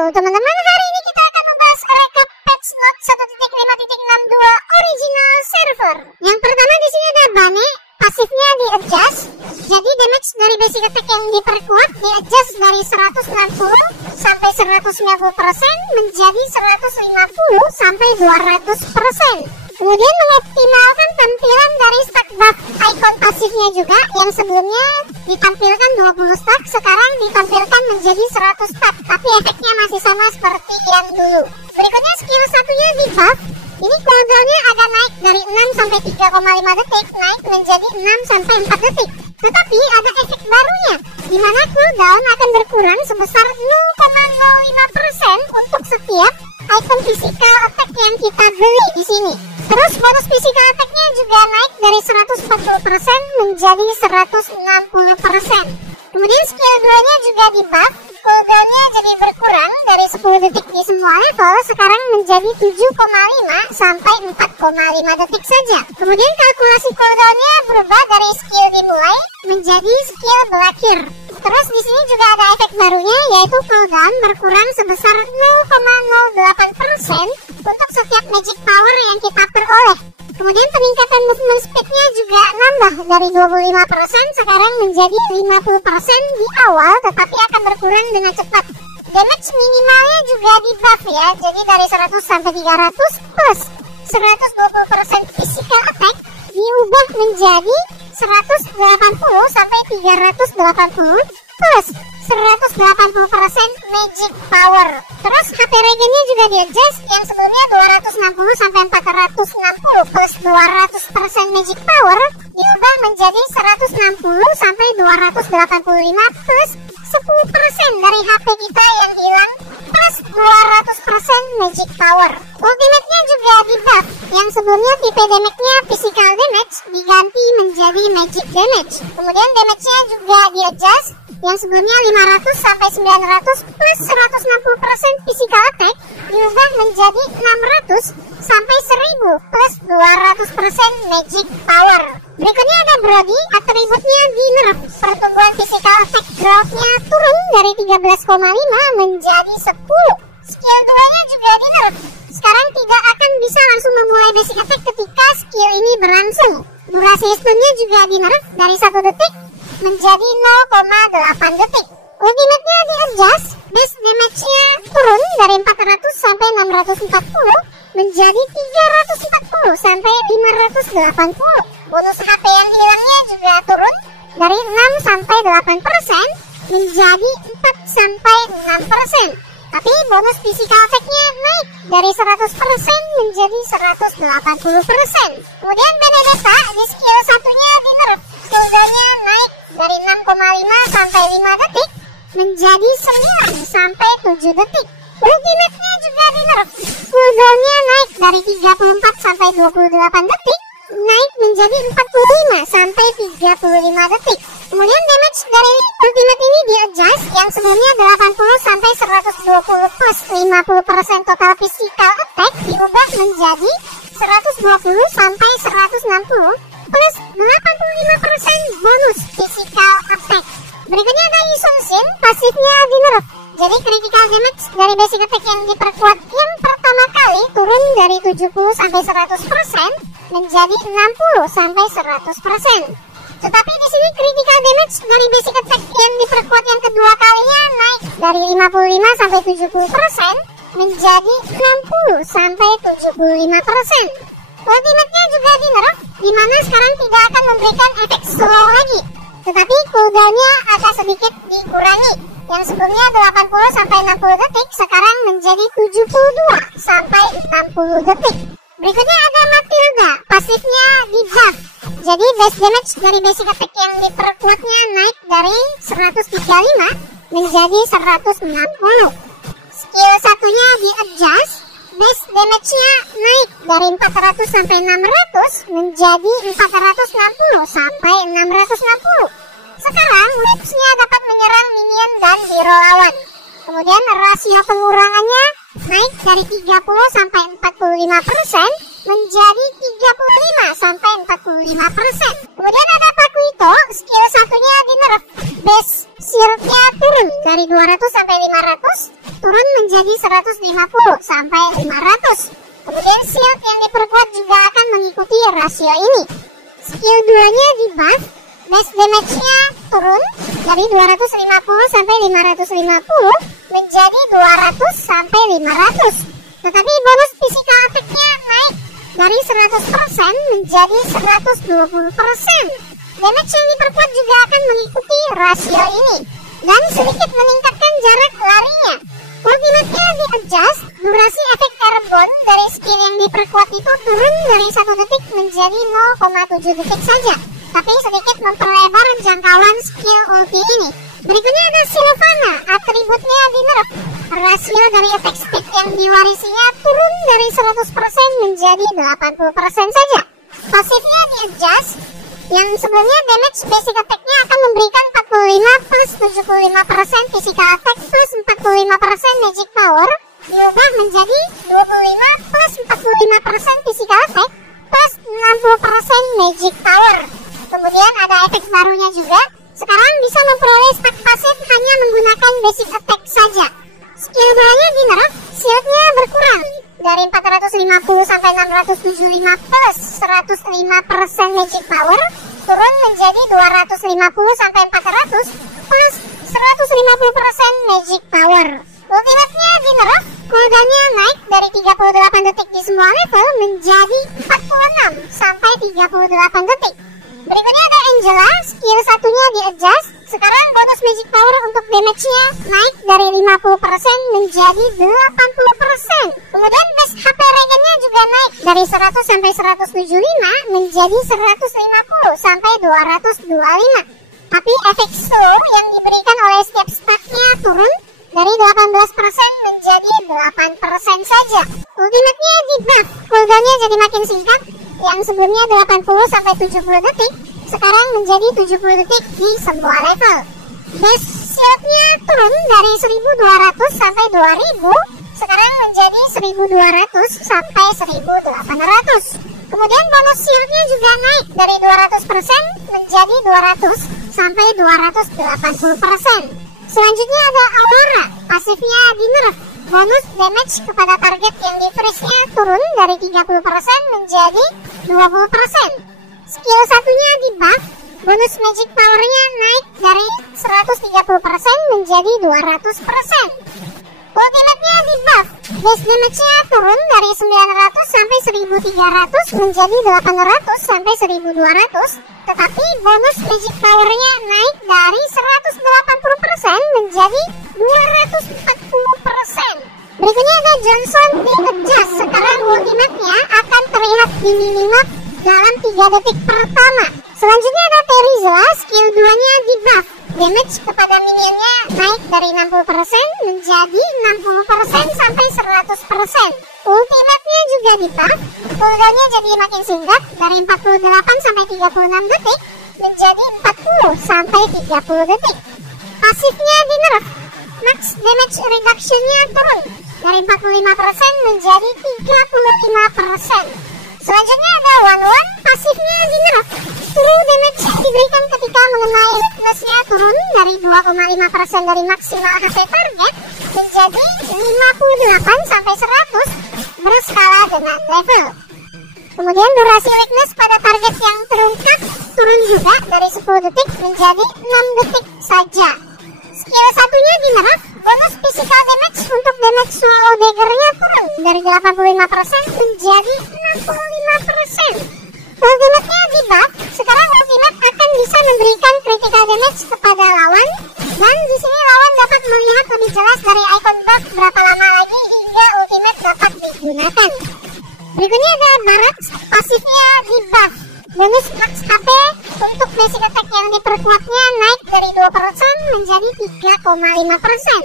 Halo teman-teman, hari ini kita akan membahas rekap patch note 1.5.62 original server. Yang pertama di sini ada Bane, pasifnya di adjust. Jadi damage dari basic attack yang diperkuat di adjust dari 160 sampai 190% menjadi 150 sampai 200%. Kemudian mengoptimalkan tampilan dari stack buff icon pasifnya juga, yang sebelumnya ditampilkan 20 stack, sekarang ditampilkan menjadi 100 stack, tapi efeknya masih sama seperti yang dulu. Berikutnya skill satunya di buff. Ini cooldownnya agak naik dari 6 sampai 3,5 detik, naik menjadi 6 sampai 4 detik. Tetapi ada efek barunya, di mana cooldown akan berkurang sebesar 0,05% untuk setiap icon physical attack yang kita beli di sini. Terus bonus physical attack-nya juga naik dari 140% menjadi 160%. Kemudian skill 2-nya juga di buff, cooldown-nya jadi berkurang dari 10 detik di semua level, sekarang menjadi 7,5 sampai 4,5 detik saja. Kemudian kalkulasi cooldown-nya berubah dari skill dimulai menjadi skill berakhir. Terus di sini juga ada efek barunya, yaitu cooldown berkurang sebesar 0,08% untuk setiap magic power yang kita peroleh. Kemudian peningkatan movement speed-nya juga nambah dari 25% sekarang menjadi 50% di awal, tetapi akan berkurang dengan cepat. Damage minimalnya juga di buff ya, jadi dari 100 sampai 300 plus 120% physical attack diubah menjadi 180 sampai 380 plus 180% magic power. Terus HP regennya juga di adjust, yang sebelumnya 260 sampai 460 plus 200% magic power diubah menjadi 160 sampai 285 plus 10% dari HP kita yang hilang plus 200% magic power. Ultimate-nya juga di buff, yang sebelumnya tipe damage-nya physical damage diganti menjadi magic damage. Kemudian damage-nya juga di adjust, yang sebelumnya 500 sampai 900 plus 160% physical attack diubah menjadi 600 sampai 1000 plus 200% magic power. Berikutnya ada Brody, atributnya di nerf, pertumbuhan physical attack growth-nya turun dari 13,5 menjadi 10. Skill 2-nya juga di nerf, sekarang tidak akan bisa langsung memulai basic attack ketika skill ini berlangsung. Durasi stunnya juga di nerf dari 1 detik menjadi 0,8 detik. Ultimate-nya di adjust, base damage-nya turun dari 400 sampai 640 menjadi 340 sampai 580. Bonus HP yang hilangnya juga turun dari 6 sampai 8% menjadi 4 sampai 6%. Tapi bonus physical attack-nya naik dari 100% menjadi 180%. Kemudian Benedetta di skill satunya di nerf, cooldown-nya naik dari 6,5 sampai 5 detik menjadi 9 sampai 7 detik. Ultimate-nya juga di nerf, cooldown-nya naik dari 34 sampai 28 detik naik menjadi 45 sampai 35 detik. Kemudian damage dari ultimate ini di adjust, yang sebelumnya 80 sampai 120 plus 50% total physical attack diubah menjadi 120 sampai 160 plus 85% bonus physical attack. Berikutnya ada Yusung Shin, pasifnya di nerf. Jadi critical damage dari basic attack yang diperkuat yang pertama kali turun dari 70 sampai 100% menjadi 60 sampai 100%. Tetapi di sini critical damage dari basic attack yang diperkuat yang kedua kalinya naik dari 55 sampai 70% menjadi 60 sampai 75%. Ultimate-nya juga di nerf, di mana sekarang tidak akan memberikan efek slow lagi, tetapi cooldown-nya agak sedikit dikurangi. Yang sebelumnya 80 sampai 60 detik sekarang menjadi 72 sampai 60 detik. Berikutnya ada Matilda, pasifnya di buff. Jadi base damage dari basic attack yang diperkuatnya naik dari 135 menjadi 160. Skill satunya di adjust, base damage-nya naik dari 400 sampai 600 menjadi 460 sampai 660. Sekarang whips-nya dapat menyerang minion dan hero lawan. Kemudian rasio pengurangannya naik dari 30 sampai 45% menjadi 35 sampai 45%. Kemudian ada Pakuito, skill satunya di nerf, base shield-nya turun dari 200 sampai 500 turun menjadi menjadi 150 sampai 500. Kemudian shield yang diperkuat juga akan mengikuti rasio ini. Skill 2-nya di buff, base damage-nya turun dari 250 sampai 550 menjadi 200 sampai 500. Tetapi bonus physical attack-nya naik dari 100% menjadi 120%. Damage yang diperkuat juga akan mengikuti rasio ini dan sedikit meningkatkan jarak larinya. Ultimate-nya di-adjust, durasi efek airborne dari skill yang diperkuat itu turun dari 1 detik menjadi 0,7 detik saja, tapi sedikit memperlebar jangkauan skill ulti ini. Berikutnya ada Sylvana, atributnya di-nerf. Rasio dari efek speed yang diwarisinya turun dari 100% menjadi 80% saja. Pasifnya di-adjust, yang sebelumnya damage basic attack-nya akan memberikan 45 plus 75% physical attack plus 45% magic power, diubah menjadi 25 plus 45% physical attack plus 60% magic power. Kemudian ada efek barunya juga, sekarang bisa memperoleh stack pasif hanya menggunakan basic attack saja. Skill 2-nya di nerf, shieldnya berkurang dari 450 sampai 675 plus 105% magic power turun menjadi 250 sampai 400 plus 150% magic power. Ultimate-nya di nerf, cooldown-nya naik dari 38 detik di semua level menjadi 46 sampai 38 detik. Berikutnya ada Angela, skill 1-nya di-adjust. Sekarang bonus magic power untuk damage-nya naik dari 50% menjadi 80%. Kemudian base HP regen-nya juga naik dari 100 sampai 175 menjadi 150 sampai 225. Tapi efek slow yang diberikan oleh setiap stack-nya turun dari 18% menjadi 8% saja. Ultimate-nya di buff, cooldown-nya jadi makin singkat. Yang sebelumnya 80 sampai 70 detik, sekarang menjadi 70 detik di semua level. Base shield-nya turun dari 1200 sampai 2000, sekarang menjadi 1200 sampai 1800. Kemudian bonus shield-nya juga naik dari 200% menjadi 200 sampai 280%. Selanjutnya ada Aurora, pasifnya di nerf. Bonus damage kepada target yang di freeze-nya turun dari 30% menjadi 20%. Skill 1-nya di buff, bonus magic power-nya naik dari 130% menjadi 200%. Ultimate-nya di buff, base damage-nya turun dari 900 sampai 1300 menjadi 800 sampai 1200. Tetapi bonus magic power-nya naik dari 180% menjadi 240%. Berikutnya ada Johnson di-adjust. Sekarang ultimate-nya akan terlihat di minimap dalam 3 detik pertama. Selanjutnya ada Terizla, skill 2-nya di buff. Damage kepada minionnya naik dari 60% menjadi 60% sampai 100%. Ultimate-nya juga di buff. Cooldown-nya jadi makin singkat dari 48 sampai 36 detik menjadi 40 sampai 30 detik. Pasifnya di nerf, max damage reduction-nya turun dari 45% menjadi 35%. Selanjutnya ada One, pasifnya di nerf. True damage diberikan ketika mengenai weakness-nya turun dari 2,5% dari maksimal HP target menjadi 58 sampai 100 berskala dengan level. Kemudian durasi weakness pada target yang terungkap turun juga dari 10 detik menjadi 6 detik saja. Skill 1-nya di nerf, bonus physical damage untuk damage swallow dagger-nya turun dari 85% menjadi 65%. Ultimate-nya di buff, sekarang ultimate akan bisa memberikan critical damage kepada lawan, dan di sini lawan dapat melihat lebih jelas dari icon buff berapa lama lagi hingga ultimate dapat digunakan. Berikutnya ada Barat, pasifnya di buff. Bonus max HP untuk basic attack yang diperkuatnya naik dari 2% menjadi 3,5%.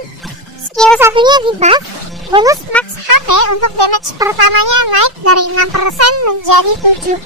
Skill 1-nya di buff, bonus max HP untuk damage pertamanya naik dari 6% menjadi 7%.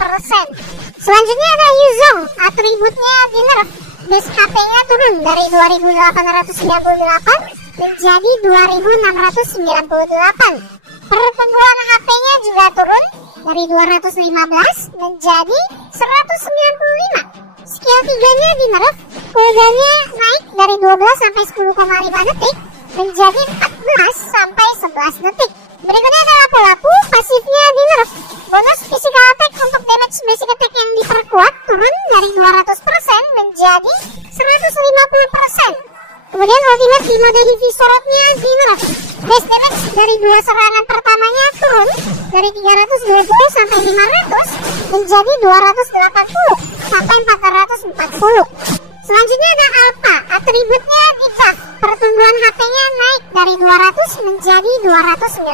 Selanjutnya ada Yuzong, atributnya di nerf. Base HP-nya turun dari 2898 menjadi 2698. Pertumbuhan HP-nya juga turun dari 215 menjadi 195. Skill 3-nya di nerf, cooldown-nya naik dari 12 sampai 10,5 detik menjadi 14 sampai 12 detik. Berikutnya adalah lapu-lapu, pasifnya di nerf. Bonus physical attack untuk damage basic attack yang diperkuat turun dari 200% menjadi 150%. Kemudian ultimate di mode heavy swordnya di nerf. Base damage dari 2 serangan pertamanya turun dari 320 sampai 500 menjadi 280 sampai 440. Selanjutnya ada alpha, atributnya di buff. Pertumbuhan HP-nya naik dari 200 menjadi 219.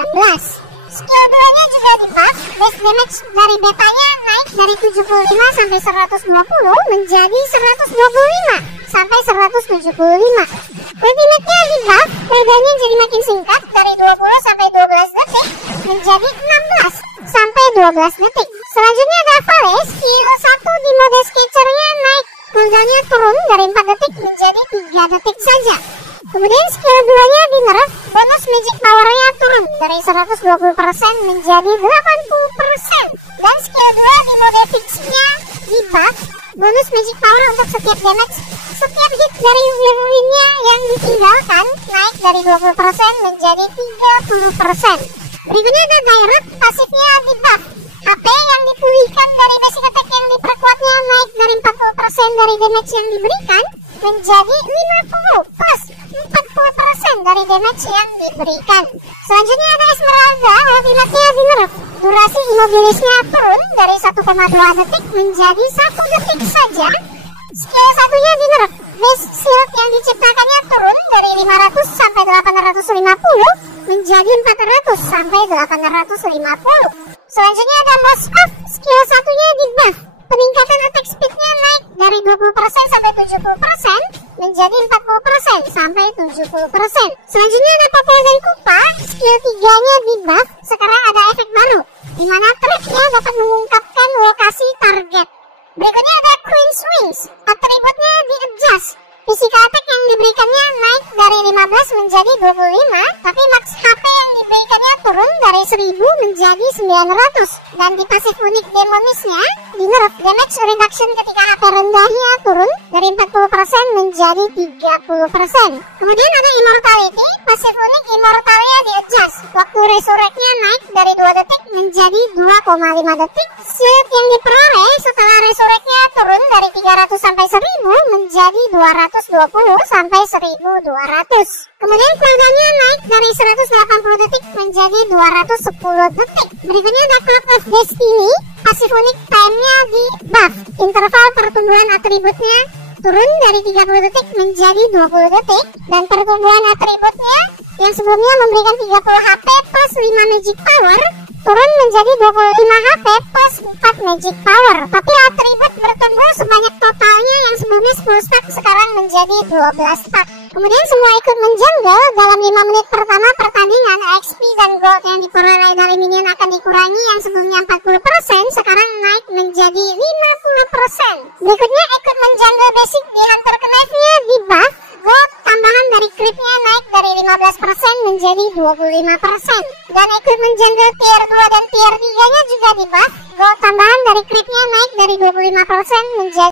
Skill 2-nya juga di buff. Base damage dari betanya naik dari 75 sampai 120 menjadi 125 sampai 175. Ultimate-nya di buff. Cooldown-nya jadi makin singkat dari 20 sampai 12 detik menjadi 16 sampai 12 detik. Selanjutnya ada Vale, skill 1 di mode Sketcher-nya naik. Cooldown-nya turun dari 4 detik menjadi 3 detik saja. Kemudian skill 2-nya di nerf. Bonus magic power-nya turun dari 120% menjadi 80%. Dan skill 2 di mode fix-nya di buff. Bonus magic power untuk setiap damage setiap hit dari Whirlwind-nya yang ditinggalkan naik dari 20% menjadi 30%. Berikutnya ada direct, pasifnya di buff. HP yang dipulihkan dari basic attack yang diperkuatnya naik dari 40% dari damage yang diberikan menjadi 50 plus 40% dari damage yang diberikan. Selanjutnya ada Esmeralda, ultimate-nya di nerf. Durasi immobilisnya turun dari 1,2 detik menjadi 1 detik saja. Skill 1-nya di nerf. Base shield yang diciptakannya turun dari 500 sampai 850 menjadi 400 sampai 850. Selanjutnya ada Moskov, skill 1-nya di buff. Peningkatan attack speed-nya naik dari 20% sampai 70% menjadi 40% sampai 70%. Selanjutnya ada Popol dan Kupa, skill 3-nya di buff. Sekarang ada efek baru, di mana trap-nya dapat mengungkapkan lokasi target. Berikutnya ada Queen's Wings, atributnya di adjust. Physical attack yang diberikannya naik dari 15 menjadi 25, tapi max HP yang diberikannya turun dari 1000 menjadi 900. Dan di pasif unik demonisnya, di nerf damage reduction ketika HP rendahnya turun dari 40% menjadi 30%. Kemudian ada Immortality, pasif unik Immortalnya di adjust. Waktu resurrectnya naik dari 2 detik menjadi 2,5 detik. Shield yang diperoleh setelah resurrectnya turun dari 300 sampai 1000 menjadi 220 sampai 1200. Kemudian cooldown-nya naik dari 180 detik menjadi 210 detik. Berikutnya ada Clock of Destiny, pasif unik time-nya di buff. Interval pertumbuhan atributnya turun dari 30 detik menjadi 20 detik. Dan pertumbuhan atributnya yang sebelumnya memberikan 30 HP plus 5 magic power turun menjadi 25 HP plus 4 magic power. Tapi atribut bertumbuh sebanyak totalnya yang sebelumnya 10 stack sekarang menjadi 12 stack. Kemudian semua ikut menjungle dalam 5 menit pertama pertandingan. XP dan gold yang diperoleh dari minion akan dikurangi, yang sebelumnya 40% sekarang naik menjadi 50%. Berikutnya ikut menjungle basic di Hunter Knife-nya di buff. Gold tambahan dari creep-nya naik dari 15% menjadi 25%. Dan ikut menjungle tier 2 dan tier 3-nya juga di buff. Gold tambahan dari creep-nya naik dari 25% menjadi